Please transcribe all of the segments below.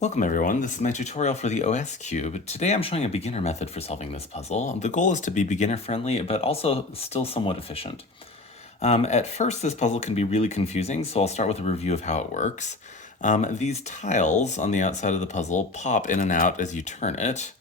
Welcome everyone, this is my tutorial for the OS Cube. Today I'm showing a beginner method for solving this puzzle. The goal is to be beginner friendly, but also still somewhat efficient. At first this puzzle can be really confusing, so I'll start with a review of how it works. These tiles on the outside of the puzzle pop in and out as you turn it.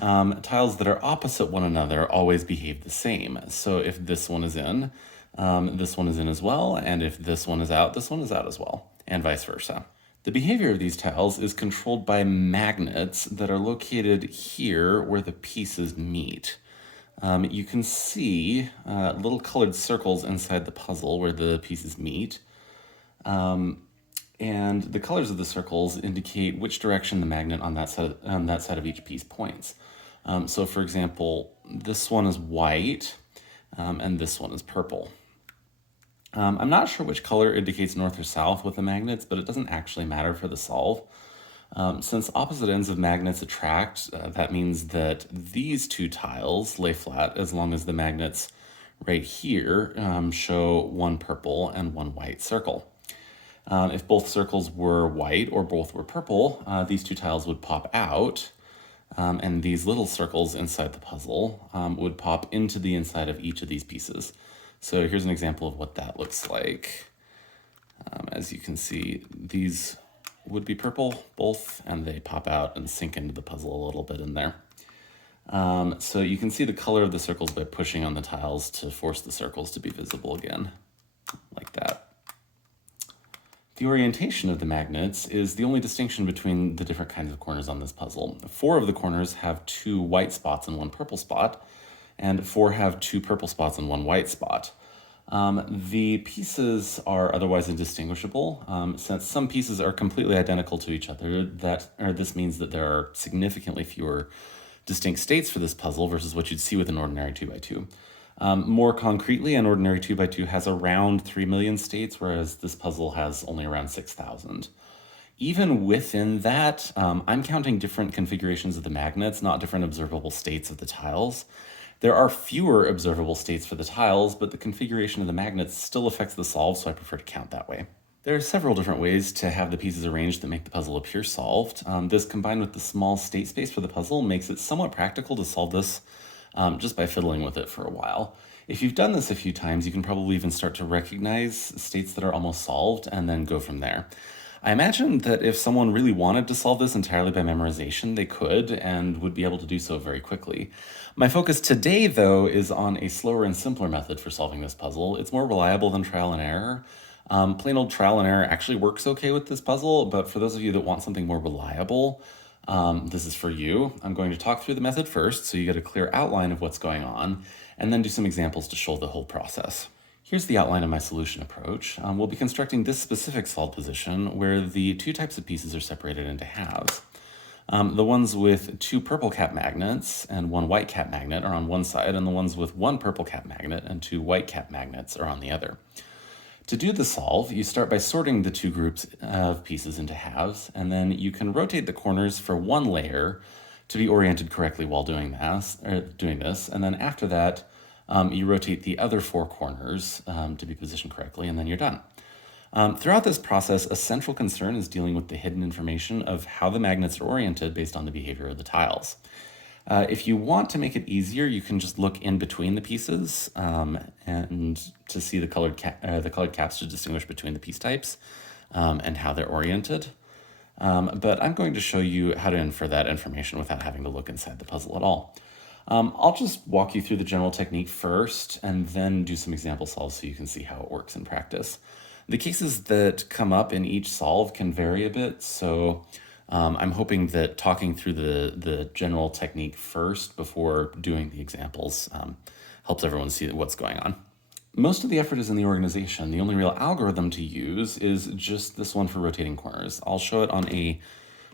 Tiles that are opposite one another always behave the same. So if this one is in as well, and if this one is out as well, and vice versa. The behavior of these tiles is controlled by magnets that are located here where the pieces meet. You can see little colored circles inside the puzzle where the pieces meet. And the colors of the circles indicate which direction the magnet on that side of each piece points. So for example, this one is white and this one is purple. I'm not sure which color indicates north or south with the magnets, but it doesn't actually matter for the solve. Since opposite ends of magnets attract, that means that these two tiles lay flat as long as the magnets right here show one purple and one white circle. If both circles were white or both were purple, these two tiles would pop out, and these little circles inside the puzzle would pop into the inside of each of these pieces. So here's an example of what that looks like. As you can see, these would be purple, both, and they pop out and sink into the puzzle a little bit in there. So you can see the color of the circles by pushing on the tiles to force the circles to be visible again, like that. The orientation of the magnets is the only distinction between the different kinds of corners on this puzzle. 4 of the corners have 2 white spots and 1 purple spot, and 4 have 2 purple spots and 1 white spot. The pieces are otherwise indistinguishable. Since some pieces are completely identical to each other, this means that there are significantly fewer distinct states for this puzzle versus what you'd see with an ordinary 2x2. More concretely, an ordinary 2x2 has around 3 million states, whereas this puzzle has only around 6,000. Even within that, I'm counting different configurations of the magnets, not different observable states of the tiles. There are fewer observable states for the tiles, but the configuration of the magnets still affects the solve, so I prefer to count that way. There are several different ways to have the pieces arranged that make the puzzle appear solved. This, combined with the small state space for the puzzle, makes it somewhat practical to solve this just by fiddling with it for a while. If you've done this a few times, you can probably even start to recognize states that are almost solved and then go from there. I imagine that if someone really wanted to solve this entirely by memorization, they could and would be able to do so very quickly. My focus today, though, is on a slower and simpler method for solving this puzzle. It's more reliable than trial and error. Plain old trial and error actually works okay with this puzzle, but for those of you that want something more reliable, this is for you. I'm going to talk through the method first so you get a clear outline of what's going on, and then do some examples to show the whole process. Here's the outline of my solution approach. We'll be constructing this specific solve position where the 2 types of pieces are separated into halves. The ones with 2 purple cap magnets and 1 white cap magnet are on one side, and the ones with 1 purple cap magnet and 2 white cap magnets are on the other. To do the solve, you start by sorting the 2 groups of pieces into halves, and then you can rotate the corners for 1 layer to be oriented correctly while doing this, and then after that, you rotate the other 4 corners to be positioned correctly, and then you're done. Throughout this process, a central concern is dealing with the hidden information of how the magnets are oriented based on the behavior of the tiles. If you want to make it easier, you can just look in between the pieces and to see the colored caps to distinguish between the piece types and how they're oriented. But I'm going to show you how to infer that information without having to look inside the puzzle at all. I'll just walk you through the general technique first and then do some example solves so you can see how it works in practice. The cases that come up in each solve can vary a bit, so I'm hoping that talking through the general technique first before doing the examples helps everyone see what's going on. Most of the effort is in the organization. The only real algorithm to use is just this one for rotating corners. I'll show it on a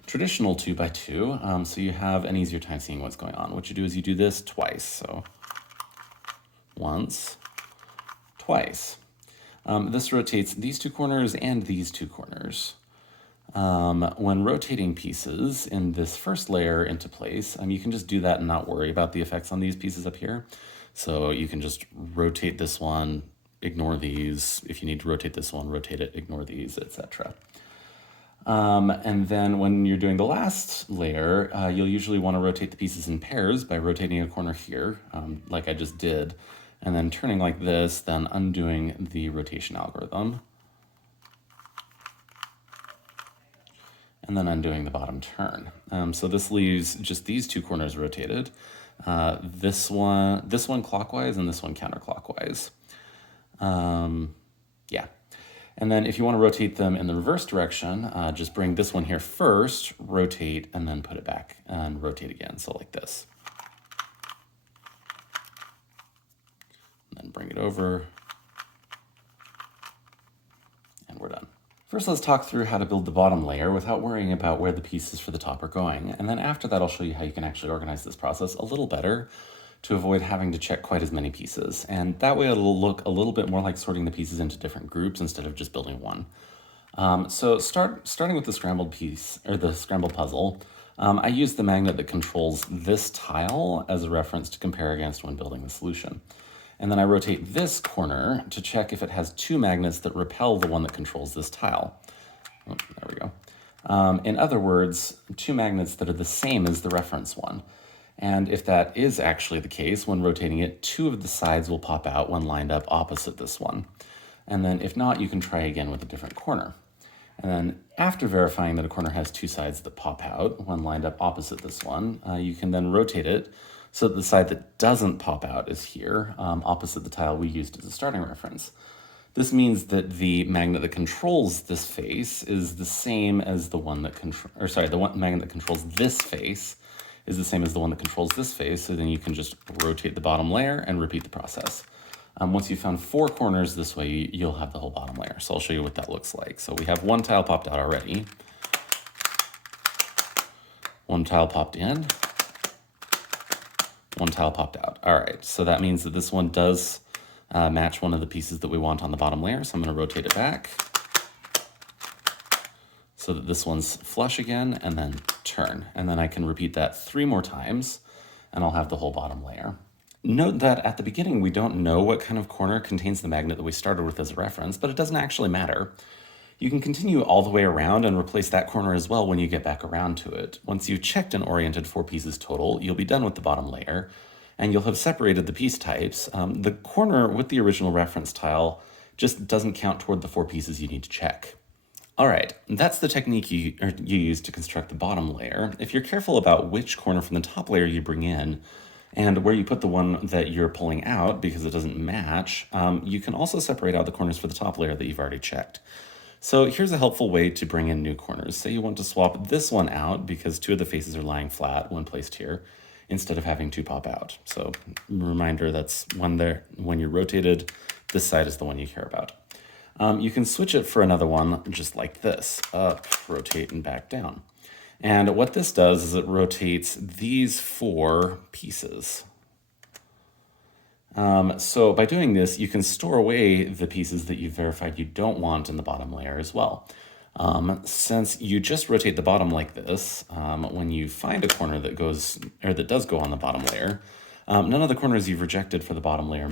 traditional 2x2, so you have an easier time seeing what's going on. What you do is you do this twice, so once, twice. This rotates these 2 corners and these 2 corners. When rotating pieces in this first layer into place, you can just do that and not worry about the effects on these pieces up here. So you can just rotate this one, ignore these. If you need to rotate this one, rotate it, ignore these, etc. And then when you're doing the last layer, you'll usually want to rotate the pieces in pairs by rotating a corner here, like I just did, and then turning like this, then undoing the rotation algorithm, and then undoing the bottom turn. So this leaves just these two corners rotated, this one clockwise and this one counterclockwise. Yeah. And then if you want to rotate them in the reverse direction, just bring this one here first, rotate, and then put it back and rotate again. So like this. And then bring it over. And we're done. First, let's talk through how to build the bottom layer without worrying about where the pieces for the top are going. And then after that, I'll show you how you can actually organize this process a little better to avoid having to check quite as many pieces. And that way it'll look a little bit more like sorting the pieces into different groups instead of just building one. So starting with the scrambled piece, or the scrambled puzzle, I use the magnet that controls this tile as a reference to compare against when building the solution. And then I rotate this corner to check if it has two magnets that repel the one that controls this tile. Oh, there we go. In other words, two magnets that are the same as the reference one. And if that is actually the case, when rotating it, two of the sides will pop out when lined up opposite this one. And then if not, you can try again with a different corner. And then after verifying that a corner has two sides that pop out when lined up opposite this one, you can then rotate it so that the side that doesn't pop out is here, opposite the tile we used as a starting reference. This means that the magnet that controls this face is the same as the one that magnet that controls this face is the same as the one that controls this face, so then you can just rotate the bottom layer and repeat the process. Once you've found four corners this way, you'll have the whole bottom layer. So I'll show you what that looks like. So we have one tile popped out already. One tile popped in. One tile popped out. All right, so that means that this one does match one of the pieces that we want on the bottom layer. So I'm going to rotate it back so that this one's flush again, and then turn. And then I can repeat that 3 more times, and I'll have the whole bottom layer. Note that at the beginning, we don't know what kind of corner contains the magnet that we started with as a reference, but it doesn't actually matter. You can continue all the way around and replace that corner as well when you get back around to it. Once you've checked and oriented 4 pieces total, you'll be done with the bottom layer, and you'll have separated the piece types. The corner with the original reference tile just doesn't count toward the 4 pieces you need to check. All right, that's the technique you use to construct the bottom layer. If you're careful about which corner from the top layer you bring in and where you put the one that you're pulling out because it doesn't match, you can also separate out the corners for the top layer that you've already checked. So here's a helpful way to bring in new corners. Say you want to swap this one out because 2 of the faces are lying flat when placed here, instead of having 2 pop out. So reminder, that's when you're rotated, this side is the one you care about. You can switch it for another one just like this, up, rotate, and back down. And what this does is it rotates these 4 pieces. So by doing this, you can store away the pieces that you've verified you don't want in the bottom layer as well. Since you just rotate the bottom like this, when you find a corner that does go on the bottom layer, none of the corners you've rejected for the bottom layer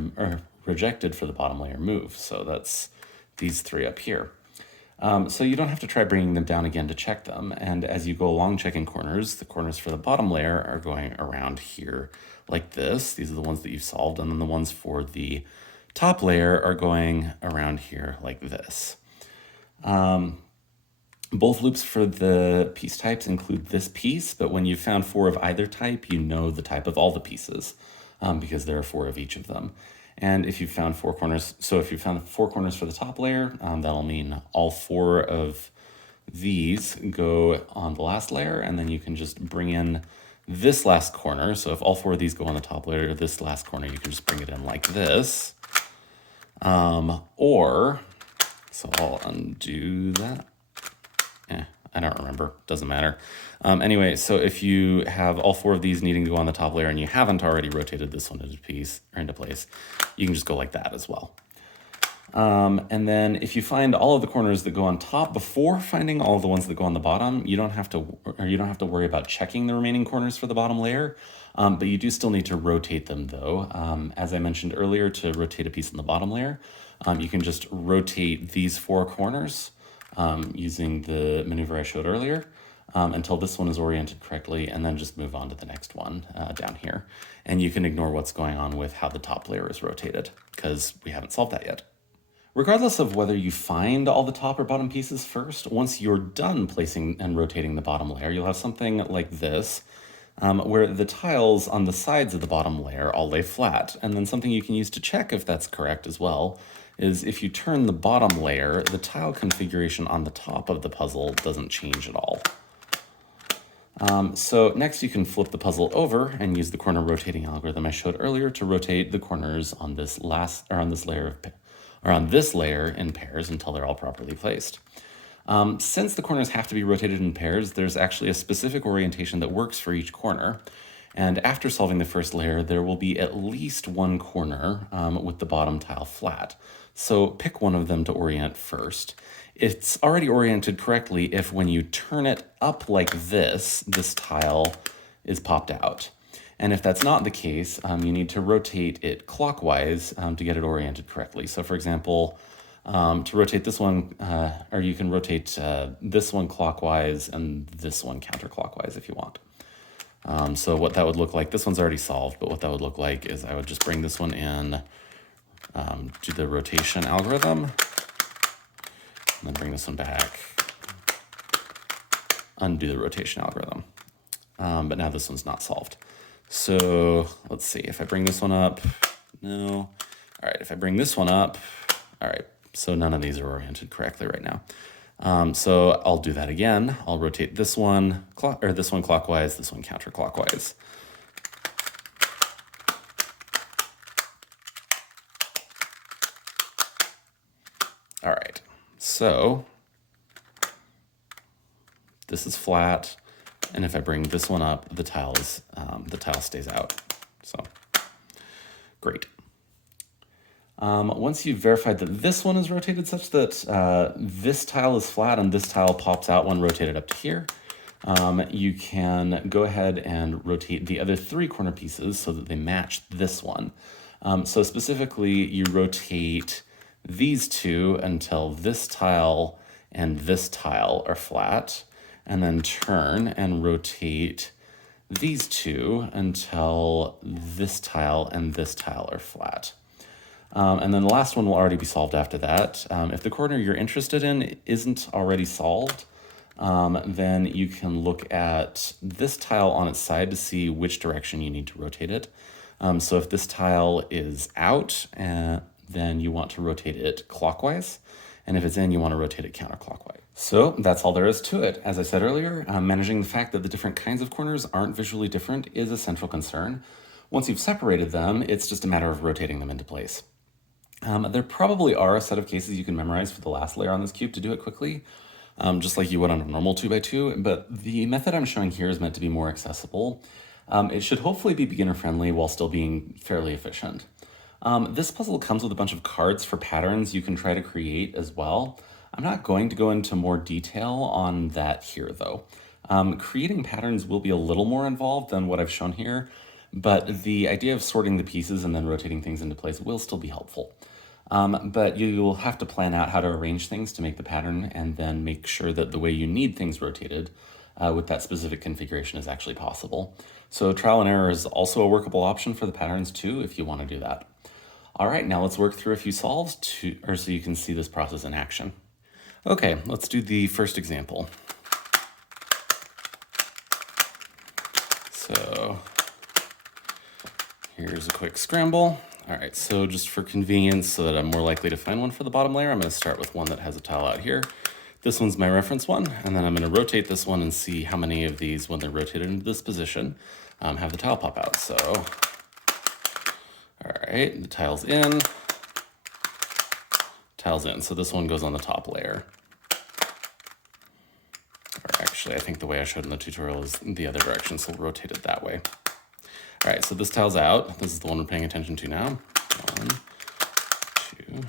move. So that's these 3 up here. So you don't have to try bringing them down again to check them. And as you go along checking corners, the corners for the bottom layer are going around here like this. These are the ones that you've solved. And then the ones for the top layer are going around here like this. Both loops for the piece types include this piece, but when you've found 4 of either type, you know the type of all the pieces because there are 4 of each of them. And if you've found 4 corners, so if you found 4 corners for the top layer, that'll mean all 4 of these go on the last layer, and then you can just bring in this last corner. So if all 4 of these go on the top layer, this last corner, you can just bring it in like this. So I'll undo that. I don't remember, doesn't matter. Anyway, so if you have all 4 of these needing to go on the top layer and you haven't already rotated this one into place, you can just go like that as well. And then if you find all of the corners that go on top before finding all of the ones that go on the bottom, you don't have to worry about checking the remaining corners for the bottom layer, but you do still need to rotate them though. As I mentioned earlier, to rotate a piece in the bottom layer, you can just rotate these 4 corners using the maneuver I showed earlier until this one is oriented correctly, and then just move on to the next one down here. And you can ignore what's going on with how the top layer is rotated, because we haven't solved that yet. Regardless of whether you find all the top or bottom pieces first, once you're done placing and rotating the bottom layer, you'll have something like this, where the tiles on the sides of the bottom layer all lay flat. And then something you can use to check if that's correct as well is if you turn the bottom layer, the tile configuration on the top of the puzzle doesn't change at all. So next you can flip the puzzle over and use the corner rotating algorithm I showed earlier to rotate the corners on this layer in pairs until they're all properly placed. Since the corners have to be rotated in pairs, there's actually a specific orientation that works for each corner. And after solving the first layer, there will be at least one corner with the bottom tile flat. So pick one of them to orient first. It's already oriented correctly if when you turn it up like this tile is popped out. And if that's not the case, you need to rotate it clockwise to get it oriented correctly. So for example, to rotate this one, or you can rotate this one clockwise and this one counterclockwise if you want. So what that would look like, this one's already solved, but what that would look like is I would just bring this one in, do the rotation algorithm, and then bring this one back, undo the rotation algorithm. But now this one's not solved. So let's see, if I bring this one up, no. All right, if I bring this one up, all right, so none of these are oriented correctly right now. So I'll do that again. I'll rotate this one clockwise, this one counterclockwise. All right, so this is flat, and if I bring this one up, the tile stays out. So great. Once you've verified that this one is rotated such that this tile is flat and this tile pops out when rotated up to here, you can go ahead and rotate the other three corner pieces so that they match this one. So specifically, you rotate these two until this tile and this tile are flat, and then turn and rotate these two until this tile and this tile are flat. And then the last one will already be solved after that. If the corner you're interested in isn't already solved, then you can look at this tile on its side to see which direction you need to rotate it. So if this tile is out, then you want to rotate it clockwise. And if it's in, you want to rotate it counterclockwise. So that's all there is to it. As I said earlier, managing the fact that the different kinds of corners aren't visually different is a central concern. Once you've separated them, it's just a matter of rotating them into place. There probably are a set of cases you can memorize for the last layer on this cube to do it quickly, just like you would on a normal 2x2, but the method I'm showing here is meant to be more accessible. It should hopefully be beginner friendly while still being fairly efficient. This puzzle comes with a bunch of cards for patterns you can try to create as well. I'm not going to go into more detail on that here though. Creating patterns will be a little more involved than what I've shown here, but the idea of sorting the pieces and then rotating things into place will still be helpful. But you'll have to plan out how to arrange things to make the pattern and then make sure that the way you need things rotated with that specific configuration is actually possible. So trial and error is also a workable option for the patterns too, if you want to do that. All right, now let's work through a few solves so you can see this process in action. Okay, let's do the first example. So here's a quick scramble. All right, so just for convenience, so that I'm more likely to find one for the bottom layer, I'm going to start with one that has a tile out here. This one's my reference one, and then I'm going to rotate this one and see how many of these, when they're rotated into this position, have the tile pop out. So, all right, the tile's in. Tile's in, so this one goes on the top layer. Or actually, I think the way I showed in the tutorial is the other direction, so we'll rotate it that way. All right, so this tile's out. This is the one we're paying attention to now. 1, 2, 1,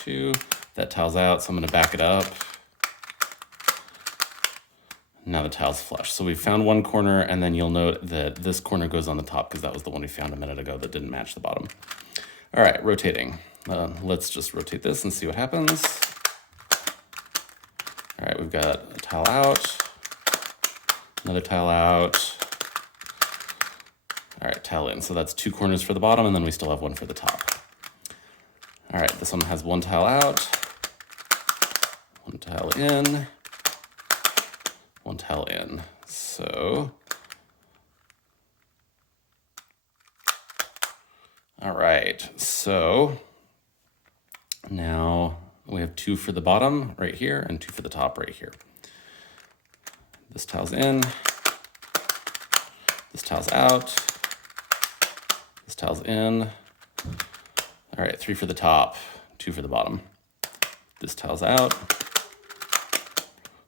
2. That tile's out, so I'm gonna back it up. Now the tile's flush. So we found one corner, and then you'll note that this corner goes on the top because that was the one we found a minute ago that didn't match the bottom. All right, rotating. Let's just rotate this and see what happens. All right, we've got a tile out, another tile out. All right, tile in. So that's 2 corners for the bottom, and then we still have 1 for the top. All right, this one has 1 tile out, 1 tile in, 1 tile in. So, all right, so now we have 2 for the bottom right here and 2 for the top right here. This tile's in, this tile's out, this tile's in. All right, 3 for the top, 2 for the bottom. This tile's out,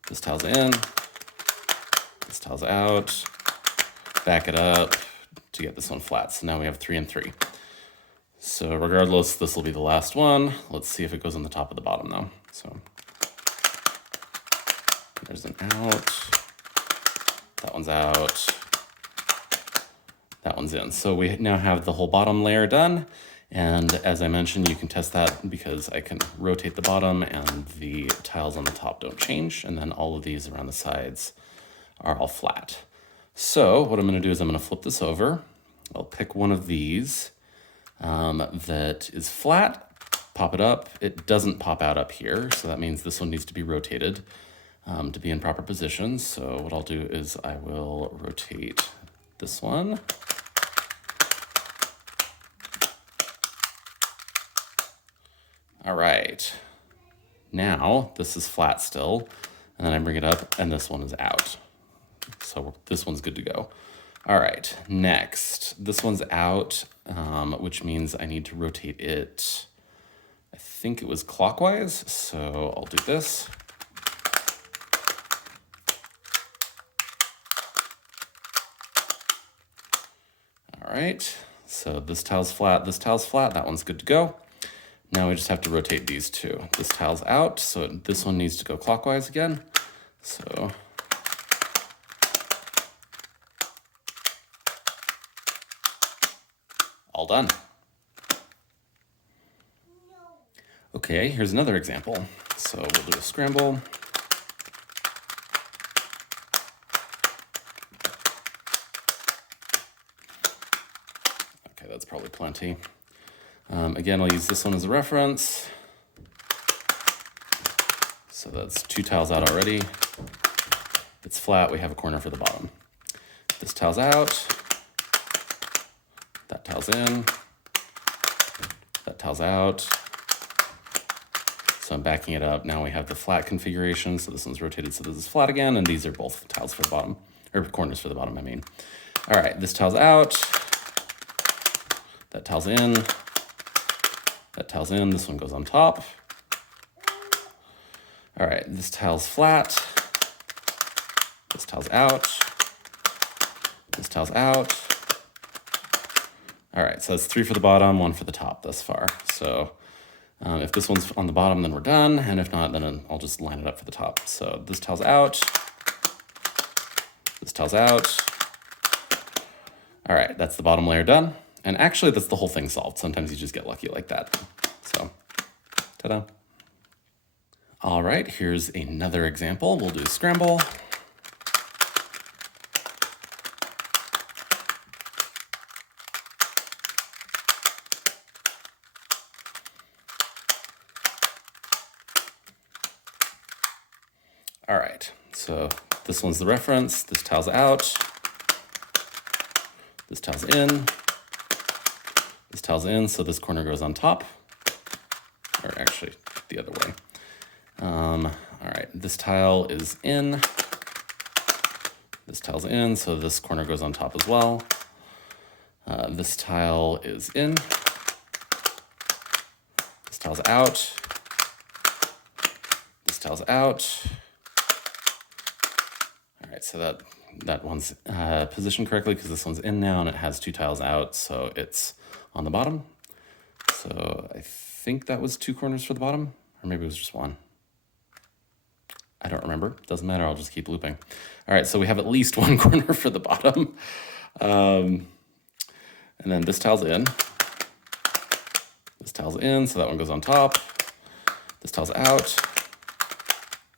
this tile's in, this tile's out. Back it up to get this one flat. So now we have 3 and 3. So regardless, this will be the last one. Let's see if it goes on the top of the bottom though. So there's an out, that one's out, that one's in. So we now have the whole bottom layer done. And as I mentioned, you can test that because I can rotate the bottom and the tiles on the top don't change. And then all of these around the sides are all flat. So what I'm going to do is I'm going to flip this over. I'll pick one of these that is flat, pop it up. It doesn't pop out up here, so that means this one needs to be rotated to be in proper position. So what I'll do is I will rotate this one. All right, now this is flat still, and then I bring it up and this one is out. So this one's good to go. All right, next, this one's out, which means I need to rotate it, I think it was clockwise, so I'll do this. All right, so this tile's flat, that one's good to go. Now we just have to rotate these 2. This tile's out, so this one needs to go clockwise again. So all done. Okay, here's another example. So we'll do a scramble. Okay, that's probably plenty. Again, I'll use this one as a reference. So that's 2 tiles out already. It's flat, we have a corner for the bottom. This tile's out, that tile's in, that tile's out. So I'm backing it up. Now we have the flat configuration. So this one's rotated, so this is flat again, and these are both tiles for the bottom, or corners for the bottom, I mean. All right, this tile's out, that tile's in, that tile's in, this one goes on top. All right, this tile's flat, this tile's out, this tile's out. All right, so that's 3 for the bottom, 1 for the top thus far. So if this one's on the bottom, then we're done. And if not, then I'll just line it up for the top. So this tile's out, this tile's out. All right, that's the bottom layer done. And actually, that's the whole thing solved. Sometimes you just get lucky like that. So, ta-da. All right, here's another example. We'll do scramble. All right, so this one's the reference. This tile's out. This tile's in. This tile's in, so this corner goes on top. Or actually, the other way. All right, this tile is in. This tile's in, so this corner goes on top as well. This tile is in. This tile's out. This tile's out. All right, so that one's positioned correctly because this one's in now and it has 2 tiles out, so it's on the bottom. So I think that was 2 corners for the bottom, or maybe it was just 1. I don't remember. Doesn't matter. I'll just keep looping. All right, so we have at least 1 corner for the bottom. And then this tile's in. This tile's in, so that one goes on top. This tile's out.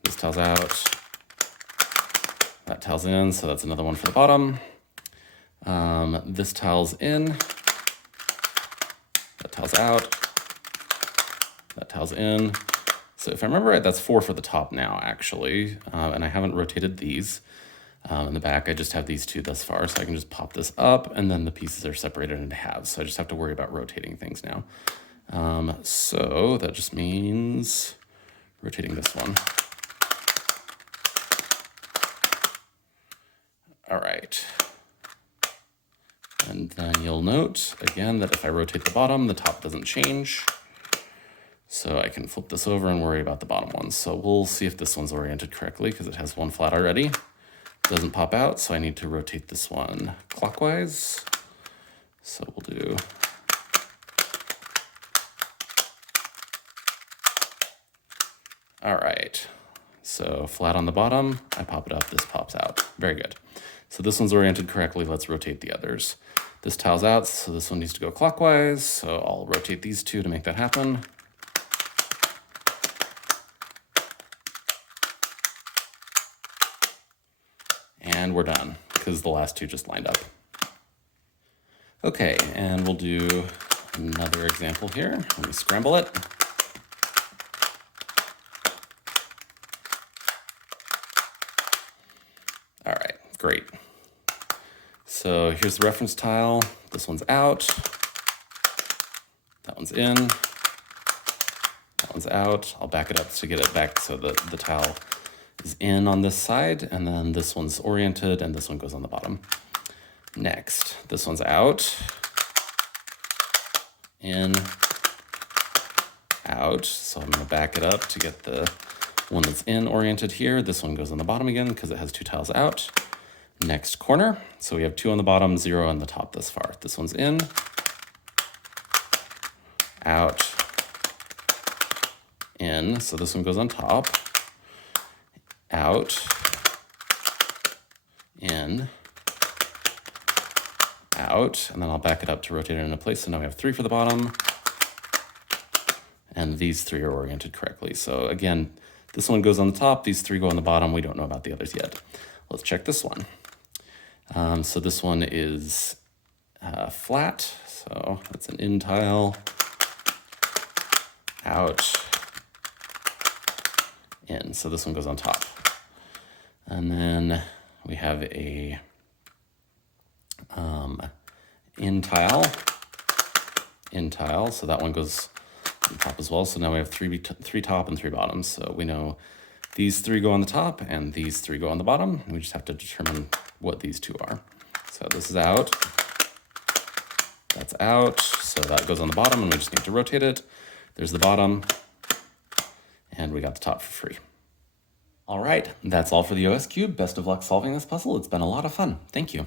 This tile's out. That tile's in, so that's another one for the bottom. This tile's in. That tile's out. That tile's in. So if I remember right, that's 4 for the top now, actually. And I haven't rotated these. In the back, I just have these 2 thus far, so I can just pop this up, and then the pieces are separated into halves. So I just have to worry about rotating things now. So that just means rotating this one. All right. And then you'll note, again, that if I rotate the bottom, the top doesn't change. So I can flip this over and worry about the bottom one. So we'll see if this one's oriented correctly, because it has one flat already. It doesn't pop out, so I need to rotate this one clockwise. So we'll do... All right. So flat on the bottom, I pop it up, this pops out. Very good. So this one's oriented correctly. Let's rotate the others. This tile's out, so this one needs to go clockwise. So I'll rotate these 2 to make that happen. And we're done, because the last 2 just lined up. Okay, and we'll do another example here. Let me scramble it. All right, great. So here's the reference tile. This one's out. That one's in. That one's out. I'll back it up to get it back so that the tile is in on this side, and then this one's oriented, and this one goes on the bottom. Next, this one's out. In. Out. So I'm gonna back it up to get the one that's in oriented here. This one goes on the bottom again because it has 2 tiles out. Next corner. So we have 2 on the bottom, 0 on the top thus far. This one's in, out, in. So this one goes on top, out, in, out. And then I'll back it up to rotate it into place. So now we have 3 for the bottom. And these 3 are oriented correctly. So again, this one goes on the top, these 3 go on the bottom. We don't know about the others yet. Let's check this one. So this one is flat, so it's an in tile, out, in. So this one goes on top. And then we have a in tile, so that one goes on top as well. So now we have 3 top and 3 bottoms. So we know these 3 go on the top and these 3 go on the bottom. We just have to determine what these 2 are. So this is out, that's out, so that goes on the bottom and we just need to rotate it. There's the bottom, and we got the top for free. All right, that's all for the OS Cube. Best of luck solving this puzzle. It's been a lot of fun. Thank you.